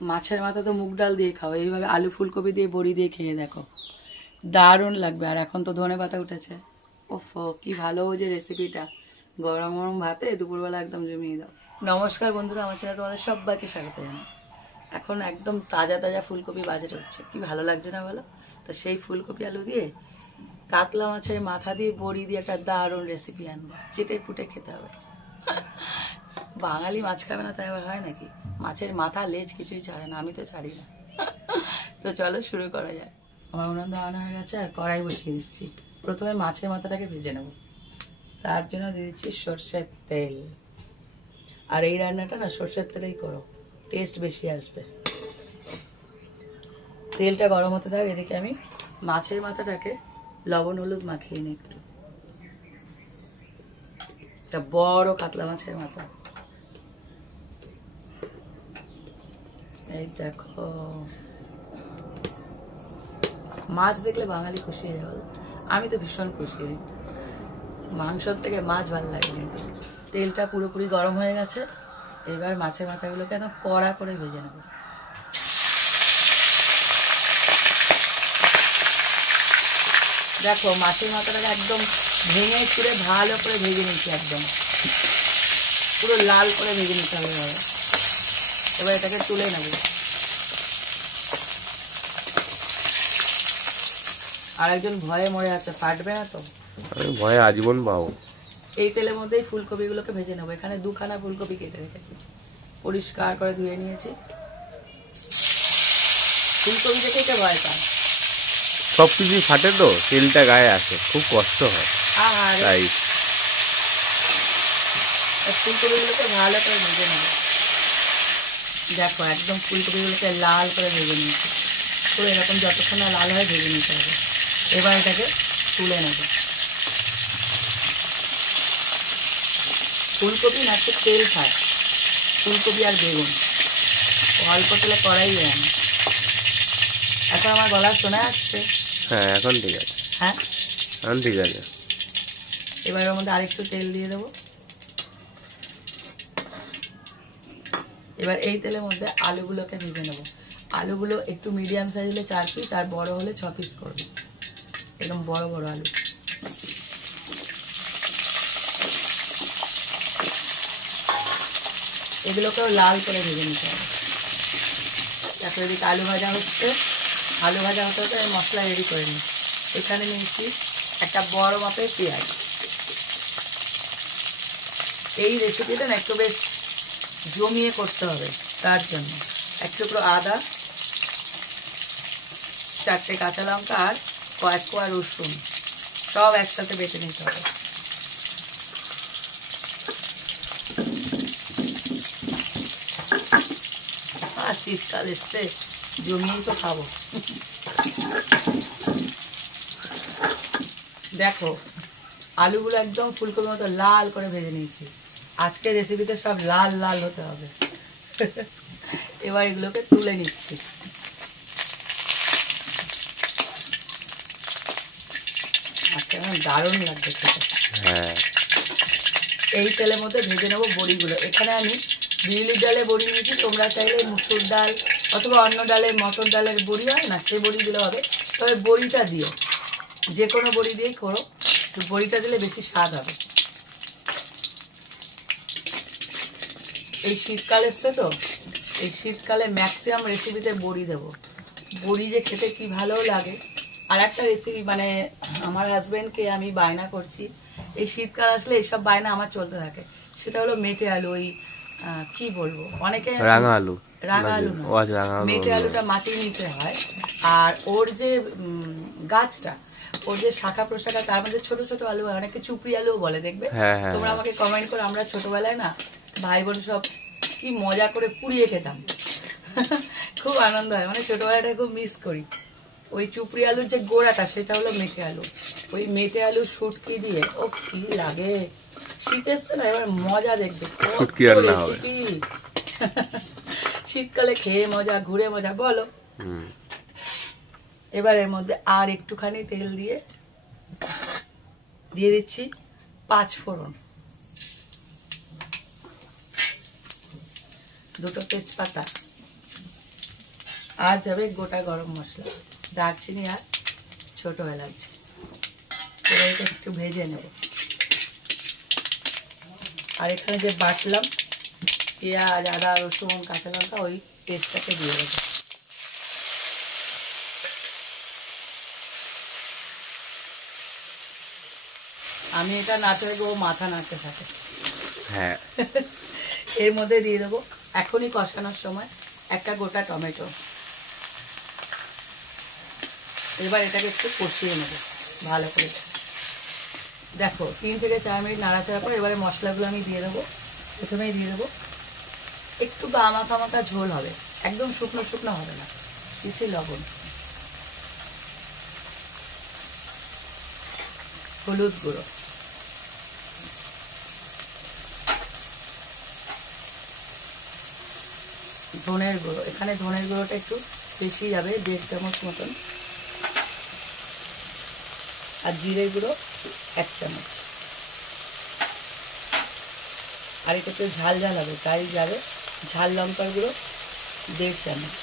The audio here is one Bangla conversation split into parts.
মাছের মাথা তো মুগ ডাল দিয়ে খাও, এইভাবে আলু ফুলকপি দিয়ে বড়ি দিয়ে খেয়ে দেখো, দারুণ লাগবে। আর এখন তো ধনে পাতা উঠেছে, ওফ কি ভালো যে রেসিপিটা, গরম গরম ভাতে দুপুরবেলা একদম জমিয়ে দাও। নমস্কার বন্ধুরা, আমার চ্যানেলে তোমাদের সবাইকে স্বাগত জানাই। এখন একদম তাজা তাজা ফুলকপি বাজারে উঠছে, কি ভালো লাগছে না বলো? তো সেই ফুলকপি আলু দিয়ে কাতলা মাছের মাথা দিয়ে বড়ি দিয়ে একটা দারুণ রেসিপি আনবো, চেটে পুটে খেতে হবে। বাঙালি মাছ খাবে না তাই আবার হয় নাকি? মাছের মাথা লেজ কিছুই ছাড়ে না, আমি তো ছাড়ি না। তো চলো শুরু করা যায়। আমার উনান ধরানো হয়ে গেছে আর কড়াই বসিয়ে দিচ্ছি। প্রথমে মাছের মাথাটাকে ভেজে নেব, তার জন্য দিয়ে দিচ্ছি সর্ষের তেল। আর এই রান্নাটা না সর্ষের তেলেই করো, টেস্ট বেশি আসবে। তেলটা গরম হতে থাক, এদিকে আমি মাছের মাথাটাকে লবণ হলুদ মাখিয়ে নিই একটু। একটা বড় কাতলা মাছের মাথা, এই দেখো। মাছ দেখলে বাঙালি খুশি হয়ে গেল, আমি তো ভীষণ খুশি হই। মাংসর থেকে মাছ ভালো লাগে। কিন্তু তেলটা পুরোপুরি গরম হয়ে গেছে, এবার মাছের মাথাগুলোকে একদম কড়া করে ভেজে নেব। দেখো মাছের মাথাটাকে একদম ভেঙে চুড়ে ভালো করে ভেজে নিচ্ছি, একদম পুরো লাল করে ভেজে নিতে হবে। এবার এটাকে তুলে নেব। আর একজন ভয়ে মরে যাচ্ছে, ফাটবে না তো? আমি ভয়ে আজীবন পাবো। এই তেলের মধ্যেই ফুলকপিগুলোকে ভেজে নেবো। এখানে দুখানা ফুলকপি কেটে রেখেছি, পরিষ্কার করে ধুয়ে নিয়েছি। ফুলকপি দেখে এটা ভয় পায়, সবকিছু ফাটে তো, তেলটা গায়ে আসে, খুব কষ্ট হয়। আর তাই ফুলকপিগুলোকে ভালো করে ভেজে নেবো। দেখো একদম ফুলকপিগুলোকে লাল করে ভেজে নিয়েছি, তো এরকম যতক্ষণ না লাল হয় ভেজে নিতে হবে। এবার এটাকে তুলে নেব। ফুলকপি না একটু তেল খায়, ফুলকপি আর বেগুন অল্প তেলে কড়াই দেন। এখন আমার গলা শোনা যাচ্ছে? হ্যাঁ এখন ঠিক আছে। হ্যাঁ এখন ঠিক আছে। এবার ওর মধ্যে আরেকটু তেল দিয়ে দেবো। এবার এই তেলের মধ্যে আলুগুলোকে ভেজে নেব। আলুগুলো একটু মিডিয়াম সাইজ হলে 4 পিস, আর বড় হলে 6 পিস করবে, একদম বড় বড় আলু। এগুলোকেও লাল করে ভেজে নিতে হবে। তারপরে এদিকে আলু ভাজা হচ্ছে, আলু ভাজা হতে হতে মশলা রেডি করে নিই। এখানে নিয়েছি একটা বড় মাপের পেঁয়াজ। এই রেসিপিটা না একটু বেশ জমিয়ে করতে হবে, তার জন্য এক টুকরো আদা, 4টে কাঁচা লঙ্কা আর কয়েক কোয়া রসুন সব একসাথে বেটে নিতে হবে। আর শীতকাল এসছে, জমিয়েই তো খাবো। দেখো আলুগুলো একদম ফুলকপির মতো লাল করে ভেজে নিয়েছি। আজকের রেসিপিতে সব লাল লাল হতে হবে। এবার এগুলোকে তুলে নিচ্ছি। আজকে আমার দারুণ লাগবে খেতে। হ্যাঁ এই তেলের মধ্যে ভেজে নেবো বড়িগুলো। এখানে আমি বিউলির ডালে বড়ি নিয়েছি, তোমরা চাইলে মুসুর ডাল অথবা অন্য ডালের, মটর ডালের বড়ি হয় না, সেই বড়ি দিলে হবে। তবে বড়িটা দিও, যে কোনো বড়ি দিয়েই করো, তো বড়িটা দিলে বেশি স্বাদ হবে। এই শীতকাল এসছে তো, এই শীতকালে ম্যাক্সিমাম রেসিপিতে বড়ি দেবো। বড়ি যে খেতে কি ভালো লাগে। আর একটা রেসিপি মানে আমার হাজবেন্ডকে আমি বায়না করছি, এই শীতকাল আসলে এইসব বায়না আমার চলতে থাকে। সেটা হলো মেটে আলু। ওই কি বলবো, অনেকে রাঙা আলু, রাঙা আলু না, মেটে আলুটা মাটির নিচে হয়। আর ওর যে গাছটা, ওর যে শাখা প্রশাখা, তার মধ্যে ছোট ছোট আলু হয়, অনেকে চুপড়ি আলুও বলে, দেখবে। তোমরা আমাকে কমেন্ট করো। আমরা ছোটবেলায় না ভাই বোন সব কি মজা করে পুড়িয়ে খেতাম। খুব আনন্দ হয়, মানে ছোটবেলাটা খুব মিস করি। ওই চুপড়ি আলুর যে গোড়াটা, সেটা হলো মেটে আলু। ওই মেটে আলু শুটকি দিয়ে ও কি লাগে। শীত এসছে না, এবার মজা দেখবে। শীতকালে খেয়ে মজা, ঘুরে মজা, বলো। এবার এর মধ্যে আর একটুখানি তেল দিয়ে দিচ্ছি 5 ফোড়ন, 2টো তেজপাতা, আর যাবে গোটা গরম মশলা, দারচিনি আর ছোট এলাচ। এবার এটা একটু ভেজে নেব। আর এখানে যে বাটলাম পেঁয়াজ, আদা, রসুন, কাঁচা লঙ্কা, ওই পেস্টটাকে দিয়ে দেবো। আমি এটা নাড়তে দেবো, মাথা নাড়তে থাকে। হ্যাঁ। এর মধ্যে দিয়ে দেবো এখনই কষানোর সময় একটা গোটা টমেটো। এবার এটাকে একটু কষিয়ে নেব ভালো করে। দেখো 3 থেকে 4 মিনিট নাড়াচাড়া পর এবারে মশলাগুলো আমি দিয়ে দেবো। প্রথমেই দিয়ে দেবো একটু মাখা মাখা ঝোল হবে, একদম শুকনো শুকনো হবে না। কিছু লবণ, হলুদ গুঁড়ো, ধনের গুঁড়ো। এখানে ধনের গুঁড়োটা একটু বেশি যাবে, 1.5 চামচ মতন। আর জিরের গুঁড়ো 1 চামচ। আর এটা একটু ঝাল ঝাল হবে, তাই যাবে ঝাল লঙ্কার গুঁড়ো 1.5 চামচ।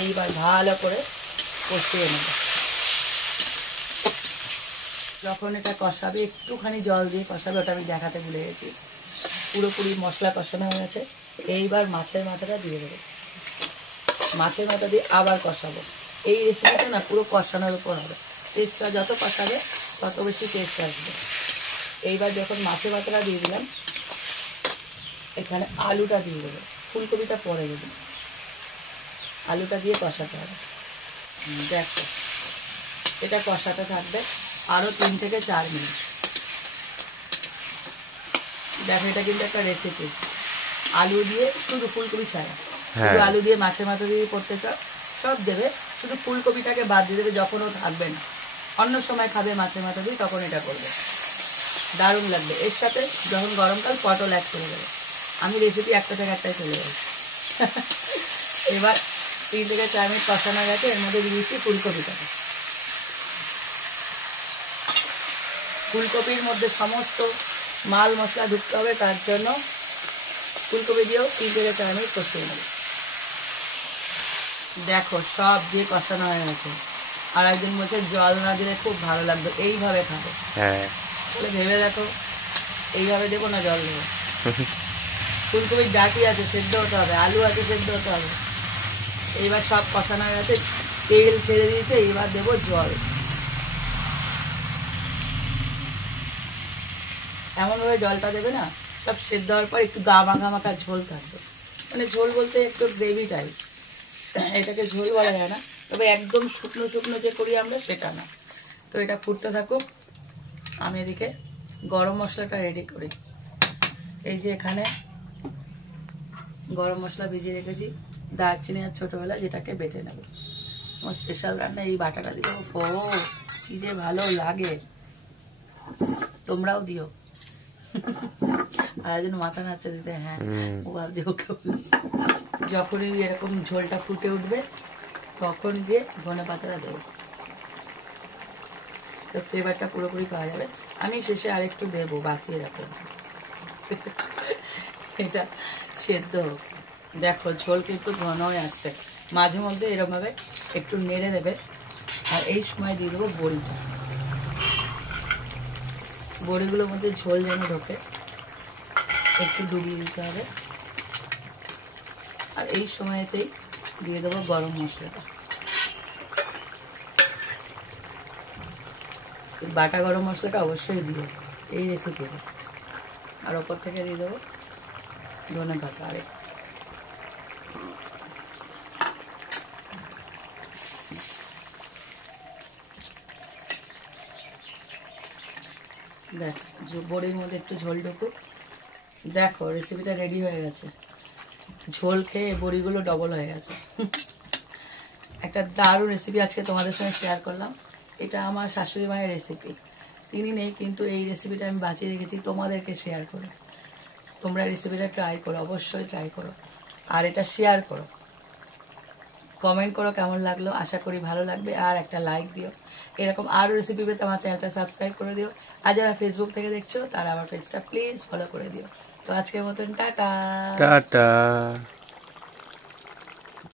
এইবার ভালো করে কষিয়ে নেব। যখন এটা কষাবে একটুখানি জল দিয়ে কষাবে, ওটা আমি দেখাতে ভুলে গেছি। পুরোপুরি মশলা কষানো হয়ে গেছে। এইবার মাছের মাথাটা দিয়ে দেবো। মাছের মাথা দিয়ে আবার কষাবো। এই রেসিপিটা না পুরো কষানোর উপর হবে। টেস্টটা যত কষাবে তত বেশি টেস্ট আসবে। এইবার যখন মাছের মাথাটা দিয়ে দিলাম, এখানে আলুটা দিয়ে দেবো। ফুলকপিটা পরে দেবো। আলুটা দিয়ে কষাতে হবে। দেখো এটা কষাতে থাকবে আরও 3 থেকে 4 মিনিট। দেখো এটা কিন্তু একটা রেসিপি, আলু দিয়ে শুধু ফুলকপি ছাড়া, শুধু আলু দিয়ে মাছের মাথা দিয়ে করতে চাও সব দেবে, শুধু ফুলকপিটাকে বাদ দিয়ে দেবে। যখন ও থাকবে না, অন্য সময় খাবে মাছের মাথা দিয়ে, তখন এটা করবে, দারুণ লাগবে। এর সাথে যখন গরমকাল পটল অ্যাড করে দেবে। আমি রেসিপি একটা থেকে একটাই চলে যাবে। এবার 3 থেকে 4 মিনিট কষানো গেছে, এর মধ্যে দিয়েছি ফুলকপিটাকে। ফুলকপির মধ্যে সমস্ত মাল মশলা ঢুকতে হবে, তার জন্য ফুলকপি দিয়েও 3 থেকে 4 মিনিট কষিয়ে নেব। দেখো সব দিয়ে কষানো হয়ে গেছে। আর একদিন বলছে জল না দিলে খুব ভালো লাগবে, এইভাবে খাবে। হ্যাঁ, তাহলে ভেবে দেখো এইভাবে দেবো না জল দেবো? ফুলকপির ডাঁটি আছে, সেদ্ধ হতে হবে, আলু আছে, সেদ্ধ হতে হবে। এইবার সব কষানো হয়ে গেছে, তেল ছেড়ে দিয়েছে। এইবার দেবো জল। এমনভাবে জলটা দেবে না, সব সেদ্ধ হওয়ার পর একটু মাখা মাখা ঝোল থাকবে। মানে ঝোল বলতে একটু গ্রেভি টাইপ, এটাকে ঝোল বলা যায় না, তবে একদম শুকনো শুকনো যে করি আমরা সেটা না। তো এটা ফুটতে থাকুক, আমি এদিকে গরম মশলাটা রেডি করি। এই যে এখানে গরম মশলা ভিজিয়ে রেখেছি, দারচিনি আর ছোটোবেলা, যেটাকে বেটে নেব। আমার স্পেশাল রান্না এই বাটাটা দিয়ে। ও কি যে ভালো লাগে, তোমরাও দিও। আর একজন মাথা নাচছে দিতে। হ্যাঁ, ও ভাবছে ওকে বলছে। যখনই এরকম ঝোলটা ফুটে উঠবে তখন গিয়ে ধনে পাতাটা দেবো, তো ফ্লেভারটা পুরোপুরি পাওয়া যাবে। আমি শেষে আরেকটু দেবো, বাঁচিয়ে রাখবো, এটা সেদ্ধ হোক। দেখো ঝোল কিন্তু ঘন হয়ে আসছে, মাঝে মধ্যে এরকমভাবে একটু নেড়ে দেবে। আর এই সময় দিয়ে দেবো বড়িটা। বড়িগুলোর মধ্যে ঝোল যেন ঢোকে, একটু ডুবিয়ে দিতে হবে। আর এই সময়তেই দিয়ে দেবো গরম মশলাটা, বাটা গরম মশলাটা অবশ্যই দিও এই রেসিপিতে। আর ওপর থেকে দিয়ে দেবো ধনে পাতা। আরেক ব্যাস, বড়ির মধ্যে একটু ঝোল ঢুকুক। দেখো রেসিপিটা রেডি হয়ে গেছে। ঝোল খেয়ে বড়িগুলো ডবল হয়ে গেছে। একটা দারুণ রেসিপি আজকে তোমাদের সঙ্গে শেয়ার করলাম। এটা আমার শাশুড়ি মায়ের রেসিপি, তিনি নেই, কিন্তু এই রেসিপিটা আমি বাঁচিয়ে রেখেছি তোমাদেরকে শেয়ার করো। তোমরা রেসিপিটা ট্রাই করো, অবশ্যই ট্রাই করো। আর এটা শেয়ার করো, কমেন্ট করো কেমন লাগলো। আশা করি ভালো লাগবে। আর একটা লাইক দিও। এরকম আরও রেসিপি পেতে আমার চ্যানেলটা সাবস্ক্রাইব করে দিও। আর যারা ফেসবুক থেকে দেখছো তারা আমার পেজটা প্লিজ ফলো করে দিও। তো আজকের মতন টাটা।